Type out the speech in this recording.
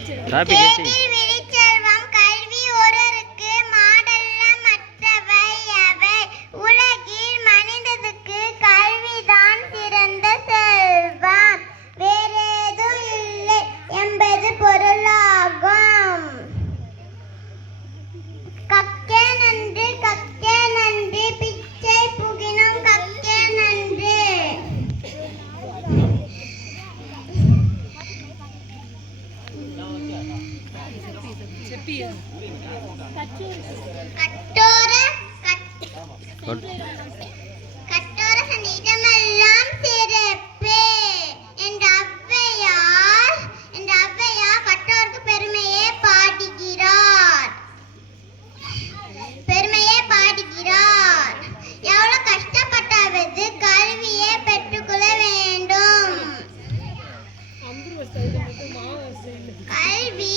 கேட்டில் விழிச்செல்வம் கல்வி ஒருவருக்கு மாடல்ல மற்றவை அவை. உலகில் மனிதனுக்கு கல்விதான் சிறந்த செல்வம், வேறேதும் இல்லை என்பது பொருளாகும். கக்கே நன்று பிச்சை புகினும் கக்கே நன்று. கட்டோர நிஜமெல்லாம் சிறப்பு என்ற ஔவையார் கட்டோருக்கு பெருமையை பாடுகிறார். எவ்வளவு கஷ்டப்பட்டாவது கல்வியை பெற்றுக்கொள்ள வேண்டும். கல்வி